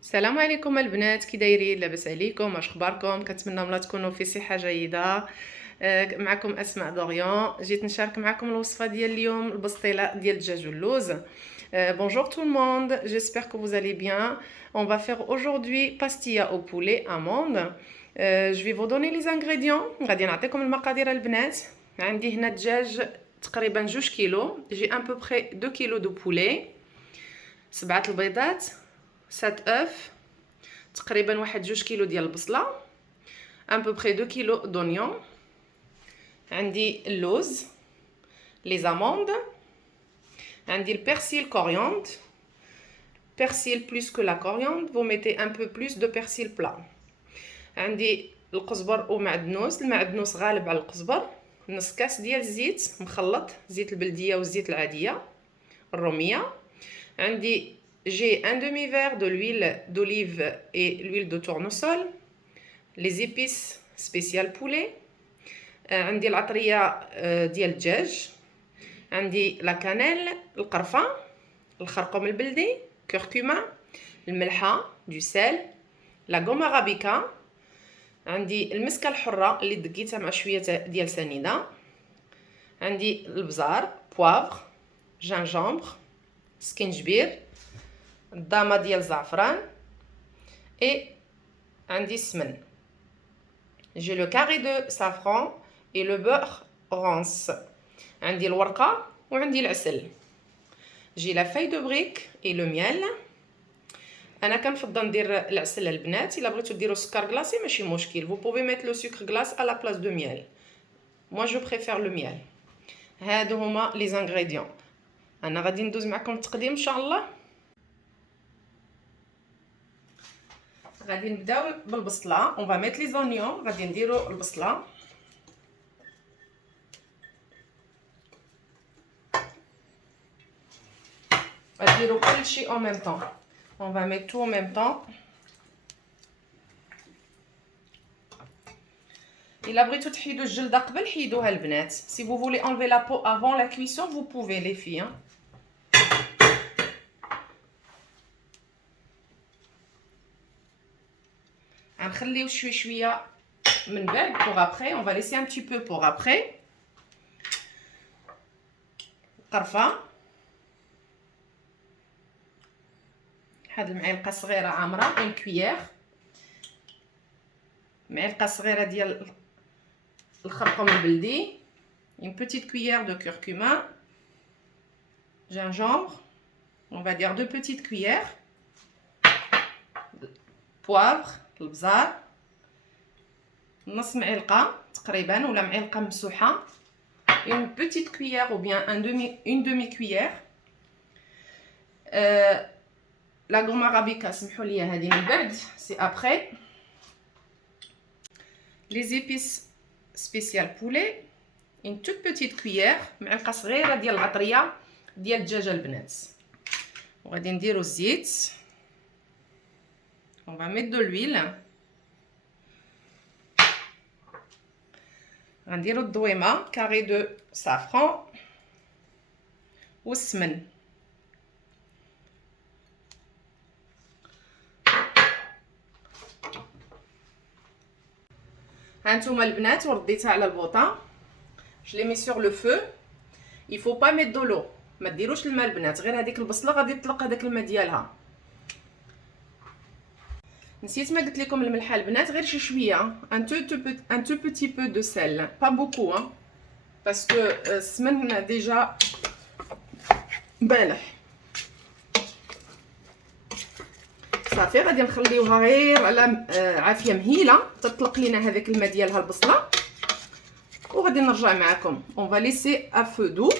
السلام عليكم البنات، كي دايرين؟ لاباس عليكم؟ واش اخباركم؟ كنتمنى الله تكونوا في صحه جيده. معكم اسماء دوريان. جيت نشارك معكم الوصفه ديال اليوم، البسطيله ديال الدجاج واللوز. Bonjour tout le monde, j'espère que vous allez bien. On va faire aujourd'hui pastilla au poulet amande. Je vais vous donner les ingrédients. غادي نعطيكم المقادير البنات. عندي هنا دجاج تقريبا 2 كيلو، جي ان peu près 2 كيلو دو بولي، 7 البيضات، 7 œufs، تقريبا 1-2 كيلو ديال البصله، ان peu près 2 كيلو دونيون. عندي اللوز، لي زاموند، عندي البرسيل كورياند. persil plus que la coriandre, vous mettez un peu plus de persil plat. عندي القزبر ومعدنوس، المعدنوس غالب على القزبر. نص كاس ديال الزيت مخلط، زيت البلديه والزيت العاديه الروميه. عندي j'ai un demi-verre de l'huile d'olive et l'huile de tournesol, les épices spéciales poulet. عندي العطريه ديال الدجاج، عندي لا كانيل، القرفه، الخرقوم البلدي، كركمه، الملحه، دو سيل، لا غوم ارابيكا. عندي المسكه الحره اللي دقيتها مع شويه ديال سنيده. عندي البزار، بوافغ، جانجامبر، سكينجبير، الضامه ديال الزعفران، اي عندي السمن. j'ai le carré de safran et le beurre rance. عندي الورقه وعندي العسل. j'ai la feuille de brique et le miel. انا كنفضل ندير العسل البنات، الا بغيتو ديروا سكر كلاصي ماشي مشكل، vous pouvez mettre le sucre glace à la place de miel. moi je préfère le miel. هادو هما les ingrédients. انا غادي ندوز معكم التقديم ان شاء الله. غادي نبداو بالبصله، on va mettre les oignons. غادي نديروا البصله، غاديروا كلشي en même temps. on va mettre tout en même temps. الا بغيتو تحيدوا الجلده قبل حيدوها البنات. si vous voulez enlever la peau avant la cuisson vous pouvez les filles. غنخليو شويه من بعد pour après. on va laisser un petit peu pour après. قرفه، هاد المعلقه صغيره عامره، اون كويير، معلقه صغيره ديال الخرقوم البلدي، une petite cuillère de curcuma, gingembre, on va dire 2 petites cuillères, poivre, البزار، نص معلقه تقريبا ولا معلقه مسوحه، une petite cuillère ou bien une demi cuillère. la gomme arabica سمحوا لي هذه من بعد، c'est après. les épices spéciales poulet، une toute petite cuillère، معلقه صغيره ديال العطريه ديال الدجاجه البنات. وغادي نديروا الزيت، on va mettre de l'huile، غنديروا الضويمه، كاري دو سافران، والسمن. هانتوما البنات ورديتها على البوطه. je les mets sur le feu. il faut pas mettre de l'eau، ما ديروش الماء البنات، غير هذيك البصله غادي تطلق هذاك الماء ديالها. نسيت ما قلت لكم الملحه البنات، غير شويه، un tout petit peu de sel، pas beaucoup hein parce que السمن ديجا بالح. صافي غادي نخليوها غير على عافيه مهيله تطلق لينا هذاك الماء ديالها البصله، وغادي نرجع معكم. on va laisser à feu doux.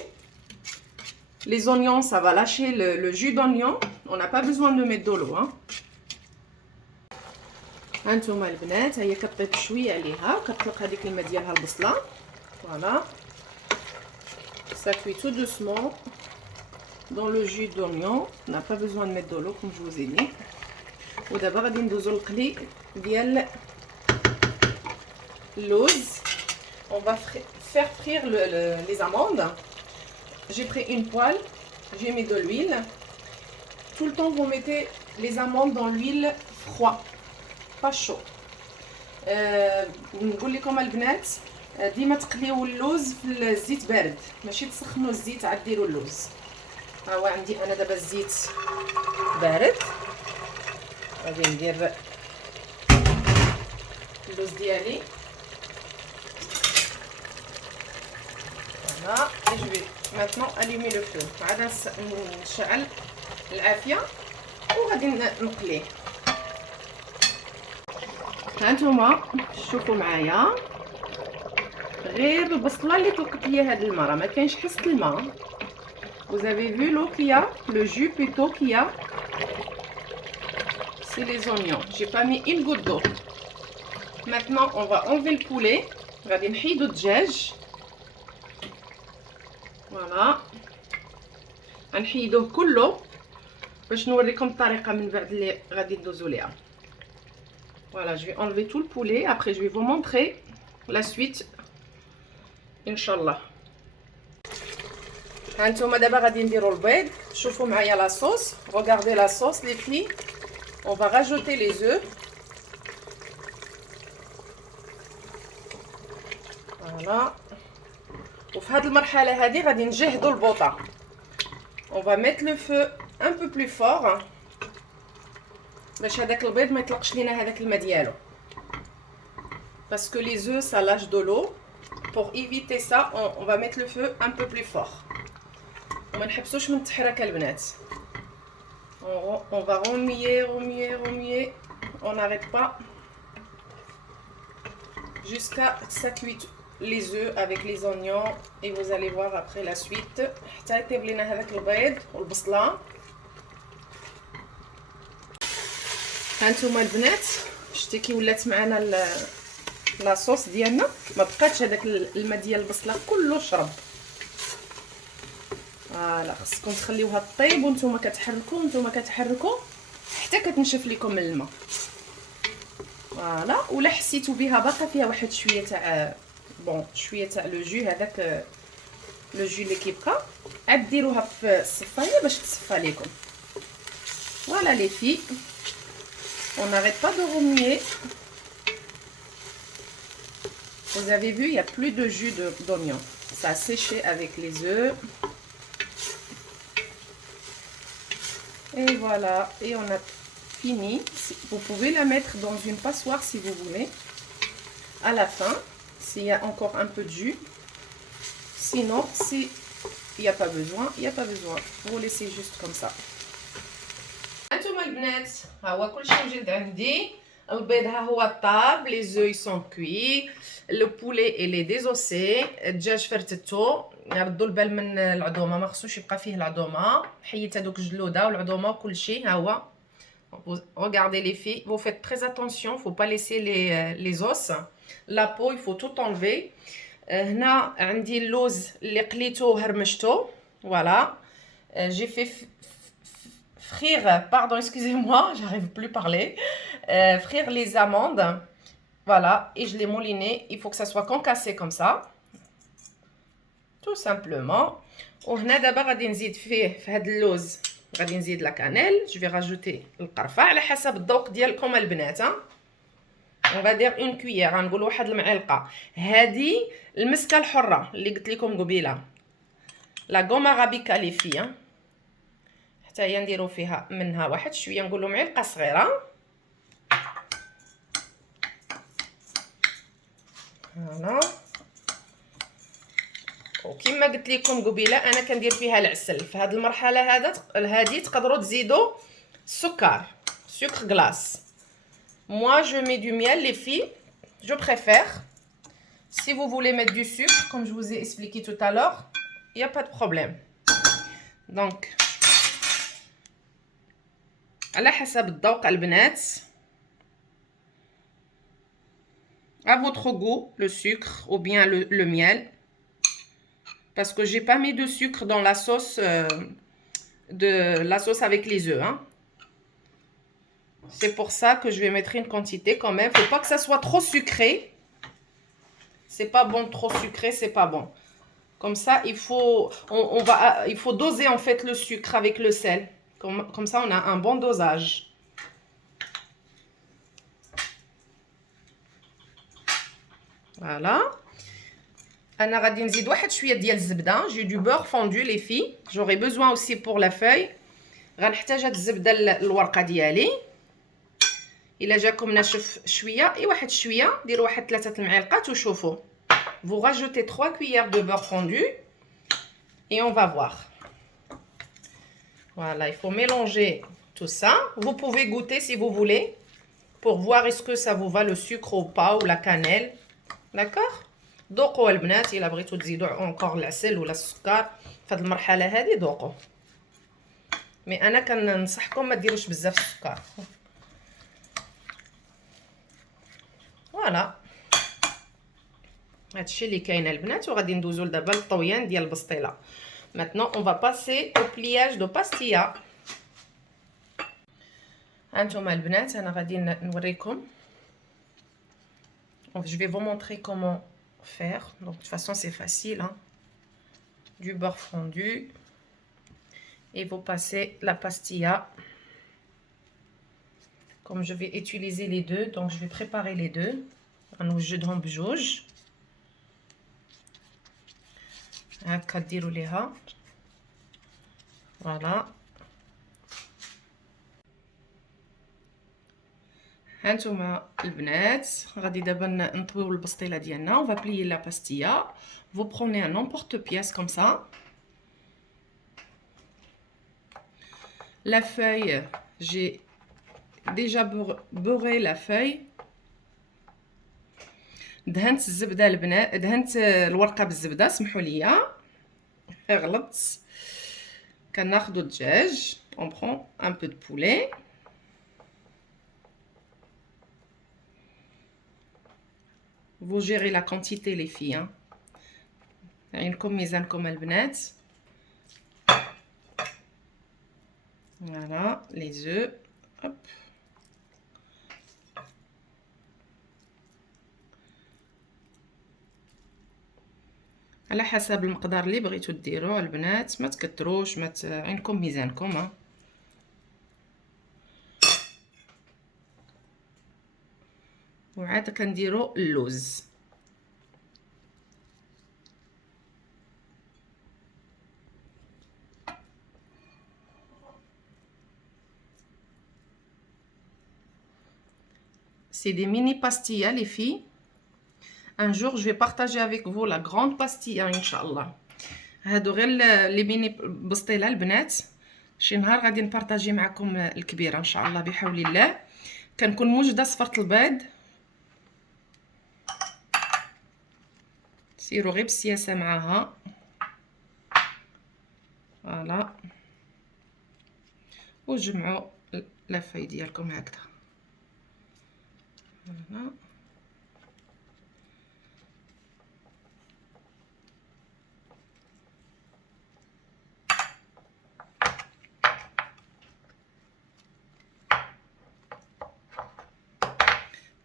les oignons ça va lâcher le jus d'oignon، on n'a pas besoin de mettre de l'eau hein. هانتوما البنات هي كطيب شويه عليها وكتطلق هذيك الماء ديالها البصله. فوالا ça cuit tout doucement dans le jus d'oignon، on n'a pas besoin de mettre de l'eau comme je vous ai dit. ودابا غادي ندوزو للقلي ديال اللوز. on va faire frire les amandes. j'ai pris une poêle, j'ai mis de l'huile. tout le temps vous mettez les amandes dans l'huile froide, pas chaud. نقول لكم البنات ديما تقليو اللوز في الزيت بارد، ماشي تسخنوا الزيت عاد ديروا اللوز. ها هو عندي انا دابا الزيت بارد، غادي ندير اللوز ديالي. فوالا جو في ماتنون الومي لو فو، عاد نشعل العافيه وغادي نقليه. هانتوما شوفوا معايا غير البصله اللي طلقت ليا هاد المره، ما كاينش حس الماء. vous avez vu l'eau qu'il y a, le jus plutôt qu'il y a, c'est les oignons. J'ai pas mis une goutte d'eau. Maintenant on va enlever le poulet. غادي نحيدو الدجاج. فوالا غنحيدوه كله باش نوريكم الطريقه من بعد اللي غادي ندوزو ليها. Voilà, je vais enlever tout le poulet. Après, je vais vous montrer la suite. Inch'Allah. هانتوما دابا غادي نديرو البيض. شوفوا معايا لا صوص. Regardez la sauce, les filles. On va rajouter les œufs. Voilà. وفي هذه المرحلة هذه غادي نجهدوا البوطة. On va mettre le feu un peu plus fort. باش هذاك البيض ما يطلقش لينا هذاك الماء ديالو. Parce que les œufs ça lâche de l'eau. Pour éviter ça, on va mettre le feu un peu plus fort. وما نحبسوش من التحركه البنات. On va remuer. On n'arrête pas jusqu'à ça cuit les œufs avec les oignons et vous allez voir après la suite. حتى يطيب لينا هذاك البيض والبصله. هانتوما البنات شتي كي ولات معنا لاصوص ديالنا، ما بقاتش هذاك الماء ديال البصله كله شرب. فوالا خصكم تخليوها طيب وانتم كتحركوا حتى كتنشف لكم من الماء. فوالا ولا حسيتوا بها باقا فيها واحد شويه تاع شويه تاع لو جو، هذاك لو جو اللي كيبقى عاد ديروها في الصفايه باش تصفى لكم. فوالا لي في on n'arrête pas de remuer. Vous avez vu, il n'y a plus de jus d'oignon. Ça a séché avec les œufs. Et voilà, et on a fini. Vous pouvez la mettre dans une passoire si vous voulez. À la fin, s'il y a encore un peu de jus. Sinon, s'il n'y a pas besoin, il n'y a pas besoin. Vous laissez juste comme ça. هانتوما البنات ها هو كلشي وجد عندي. البيض ها هو طاب، لي زو يسون كوي، لو بولي الي ديزوسي، الدجاج فرتتو. ردوا البال من العظومه، ما خصوش يبقى فيه العظومه. حيت هذوك الجلوده والعظومه وكلشي. ها هو regardez les filles, vous faites très attention, faut pas laisser les os, la peau, il faut tout enlever. هنا عندي اللوز اللي قليته هرمشته. voilà, j'ai fait frire, pardon, excusez-moi, j'arrive plus à parler, frire les amandes. Voilà, et je l'ai mouliné. Il faut que ça soit concassé comme ça, tout simplement. وهنا دابا غادي نزيد فيه في هذا اللوز غادي نزيد لا كانيل. جو في راجوتي القرفه على حسب الذوق ديالكم البنات. وغادي اون كويير، غنقول واحد المعلقه. هذه المسكه الحره اللي قلت لكم قبيله، لا غوما غابيكا لي في، حتى هي نديرو فيها منها واحد شويه، نقولوا معلقه صغيره. هنا وكما قلت لكم قبيله انا كندير فيها العسل. في هذه المرحله هذه تقدروا تزيدوا السكر، sucre glace. Moi je mets du miel les filles, je préfère. Si vous voulez mettre du sucre comme je vous ai expliqué tout à l'heure, il n'y a pas de problème. Donc على حسب الذوق البنات. À votre goût, le sucre ou bien le miel. Parce que j'ai pas mis de sucre dans la sauce, la sauce avec les œufs. Hein. C'est pour ça que je vais mettre une quantité quand même. Faut pas que ça soit trop sucré. C'est pas bon trop sucré, c'est pas bon. Comme ça, il faut doser en fait le sucre avec le sel. Comme ça, on a un bon dosage. Voilà. انا غادي نزيد واحد شويه ديال الزبده. جي دو بور فوندو لي في. جوري بوزوان اوسي بور لا فاي. غنحتاج هاد الزبده الورقه ديالي. الا جاكم ناشف شويه اي واحد شويه ديروا واحد 3 المعالق وشوفوا. Vous rajoutez 3 cuillères de beurre fondu et on va voir. Voilà, il faut mélanger tout ça. Vous pouvez goûter si vous voulez pour voir est-ce que ça vous va le sucre ou pas ou la cannelle. D'accord? ذوقوا البنات الا بغيتوا تزيدوا اونكور العسل ولا السكر في هذه المرحله هذه ذوقوا. مي انا كننصحكم ما ديروش بزاف السكر. فوالا هادشي اللي كاين البنات. وغادي ندوزو دابا للطويان ديال البسطيله. Maintenant on va passer au pliage de pastilla. هانتوما البنات انا غادي نوريكم. Je vais vous montrer comment faire. Donc de toute façon c'est facile, hein. Du beurre fondu et vous passez la pastilla. Comme je vais utiliser les deux, donc je vais préparer les deux. نوجدهم بجوج. هكا ديروا ليها. فوالا. هانتوما البنات غادي دابا نطويو البسطيله ديالنا. On va plier la pastilla. Vous prenez un emporte-pièce comme ça. La feuille, j'ai déjà beurré la feuille. دهنت الزبده البنات. دهنت الورقه بالزبده. سمحوا لي غلطت. كناخذوا الدجاج. On prend un peu de poulet. Vous gérez la quantité les filles, hein. عينكم ميزانكم البنات. Voilà les œufs. Hop. على حسب المقدار اللي بغيتو ديروه البنات. ما تكتروش. عينكم ميزانكم، ها. وعاد كنديرو اللوز. C'est des mini pastillas les filles. Un jour je vais partager avec vous la grande pastilla inchallah. هادو غير لي ميني بسطيله البنات. شي نهار غادي نبارطاجي معكم الكبيره ان شاء الله بحول الله. كنكون موجده صفرة البيض. سيروا غير بالسياسه معاها. فوالا. وجمعوا لافاي ديالكم هكذا. فوالا.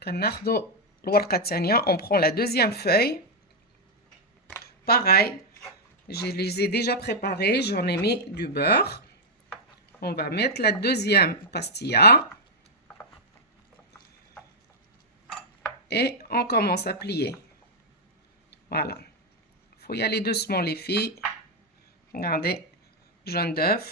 كناخذوا الورقه الثانيه. On prend la deuxième feuille. Pareil, je les ai déjà préparés. J'en ai mis du beurre. On va mettre la deuxième pastilla. Et on commence à plier. Voilà. Il faut y aller doucement les filles. Regardez, jaune d'œuf.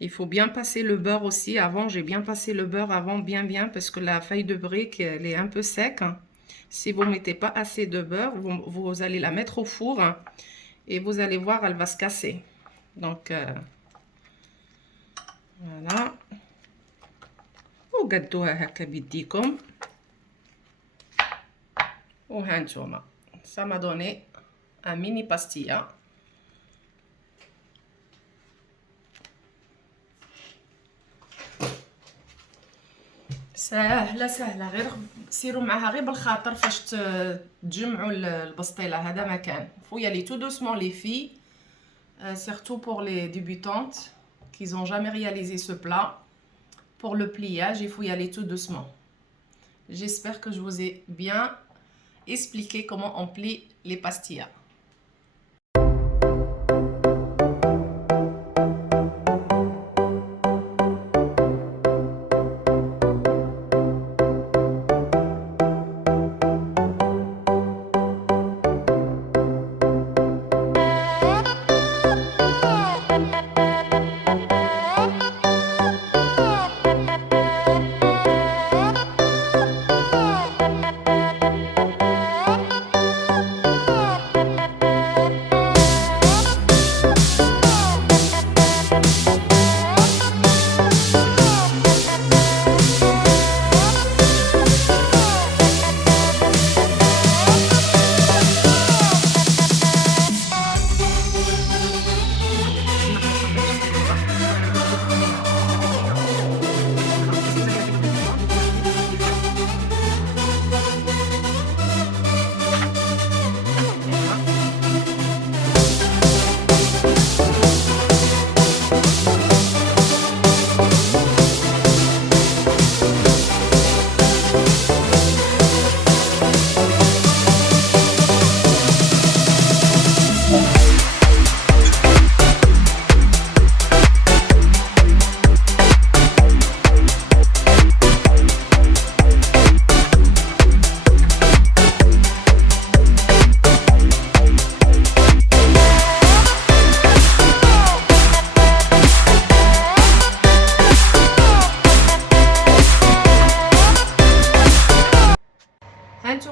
Il faut bien passer le beurre aussi avant. J'ai bien passé le beurre avant, bien, parce que la feuille de brique, elle est un peu sec, hein. Si vous ne mettez pas assez de beurre, vous allez la mettre au four, hein, et vous allez voir, elle va se casser. Donc, voilà. وقدوها هكا بيديكم. وهانتوما. Ça m'a donné un mini pastilla. سهله غير سيروا معها غير بالخاطر فاش تجمعوا البسطيله. هذا ما كان. faut y aller tout doucement les filles, surtout pour les débutantes qui n'ont jamais réalisé ce plat. Pour le pliage, il faut y aller tout doucement. J'espère que je vous ai bien expliqué comment on plie les pastillas.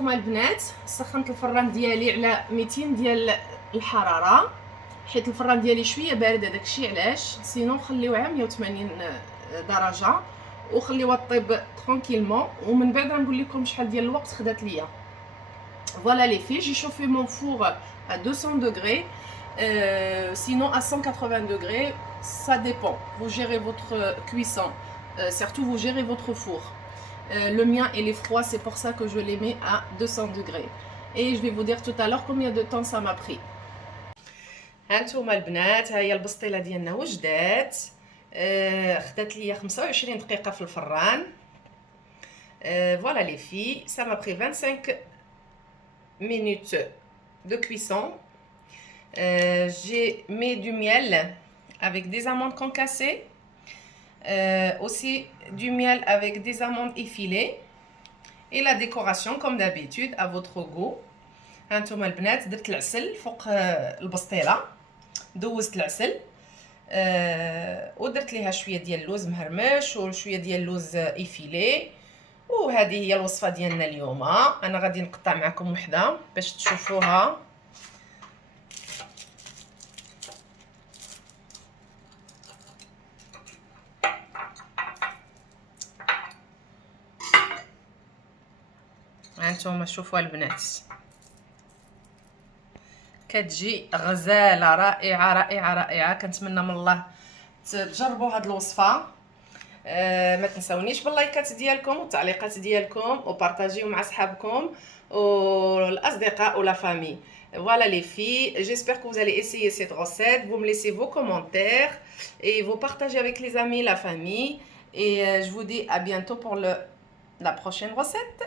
هانتوما البنات سخنت الفران ديالي على 200 ديال الحراره، حيت الفران ديالي شويه بارد، داكشي علاش. سينو خليوه على 180 درجه وخليوها طيب ترونكيلمون، ومن بعد غنقول لكم شحال ديال الوقت خدات ليا. فوالا لي في، جي شوفي مون فور à 200 degrés, sinon à 180 degrés, ça dépend. Vous gérez votre cuisson, surtout vous gérez votre four. Le mien il est froid, c'est pour ça que je les mets à 200 degrés. Et je vais vous dire tout à l'heure combien de temps ça m'a pris. هانتوما البنات، ها هي البسطيله ديالنا وجدات. خدات ليا 25 دقيقه في الفران. Voilà les filles, ça m'a pris 25 minutes de cuisson. J'ai mis du miel avec des amandes concassées, aussi du miel avec des amandes effilées, et la décoration comme d'habitude à votre goût. هانتوما البنات درت العسل فوق البسطيله، دوزت العسل ودرت ليها شويه ديال اللوز مهرمش وشويه ديال اللوز ايفيلي. وهذه هي الوصفه ديالنا اليوم. انا غادي نقطع معكم وحده باش تشوفوها. هانتوما شوفوا البنات، كتجي غزاله رائعه رائعه رائعه. كنتمنى من الله تجربوا هاد الوصفه. ما تنسونيش باللايكات ديالكم والتعليقات ديالكم، وبارطاجيو مع صحابكم والاصدقاء ولا فامي. Voilà les filles, j'espère que vous allez essayer cette recette. Vous me laissez vos commentaires et vous partagez avec les amis, la famille. Et je vous dis à bientôt pour la prochaine recette.